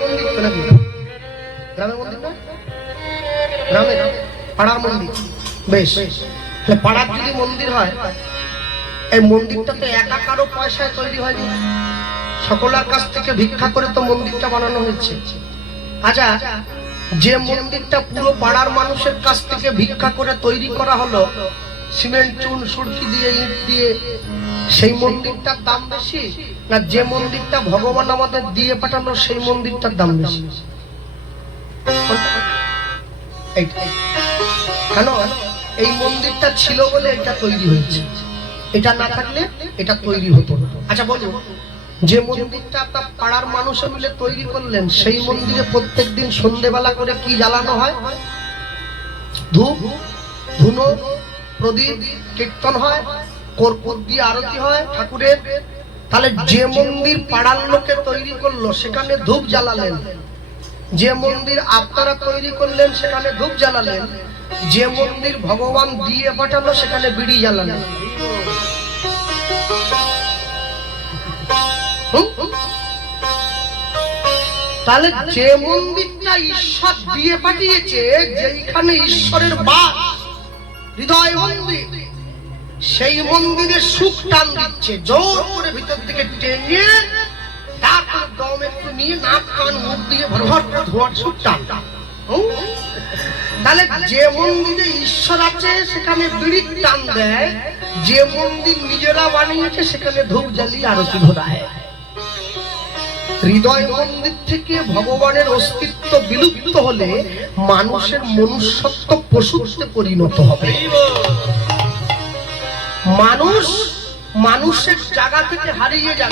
মন্দির তো নাকি গ্রামের মন্দির না, গ্রামে পাড়ার মন্দির। বেশ, পাড়ার যদি মন্দির হয়, এই মন্দিরটা তো একা কারো পয়সায় তৈরি হয়নি, সকলের কাছ থেকে ভিক্ষা করে তো মন্দিরটা বানানো হয়েছে। আচ্ছা, যে মন্দিরটা পুরো পাড়ার মানুষের কাছ থেকে ভিক্ষা করে তৈরি করা হলো, সিমেন্ট চুন সুরকি দিয়ে ইট দিয়ে, সেই মন্দিরটার দাম বেশি না যে মন্দিরটা ভগবান আমাদের দিয়ে পাঠালো সেই মন্দিরটার দাম বেশি? কেন? এই মন্দিরটা ছিল বলে এটা তৈরি হয়েছে, এটা না থাকলে এটা তৈরি হতো না। আচ্ছা বলুন, যে মন্দিরটা আপনার পাড়ার মানুষ মিলে তৈরি করলেন, সেই মন্দিরে প্রত্যেকদিন সন্ধ্যেবেলা করে কি জ্বালানো হয়? ধূপ, ধুনো, প্রদীপ, কীর্তন হয়, কর্পূর দিয়ে আরতি হয় ঠাকুরের। তাহলে যে মন্দির পাড়ার লোকে তৈরি করলো সেখানে ধূপ জ্বালালেন, যে মন্দির আপনারা তৈরি করলেন সেখানে ধূপ জ্বালালেন, যে মন্দির ভগবান দিয়ে পাঠালো সেখানে বিড়ি জ্বালালেন। তাহলে যে মন্দিরটা ঈশ্বর দিয়ে পাঠিয়েছে, যেখানে ঈশ্বরের বাস, হৃদয় মন্দির, সেই মন্দিরে সুখ টান দিচ্ছে, জোর করে ভিতর থেকে টেনে, তারপর দম একটু নিয়ে নাক কান মুখ দিয়ে ভর ভর করে ধোয়ার সুখ টান। তাহলে যে মন্দিরে ঈশ্বর আছে সেখানে বিড়ির টান দেয়, যে মন্দির নিজেরা বানিয়েছে সেখানে ধূপ জ্বালিয়ে আরতি ঘোরায়। হৃদয় মন্দির থেকে ভগবানের অস্তিত্ব বিলুপ্ত হলে মানুষের মনুষ্যত্ব পশুত্বে পরিণত হবে। মানুষ মানুষের জায়গা থেকে হারিয়ে যাবে।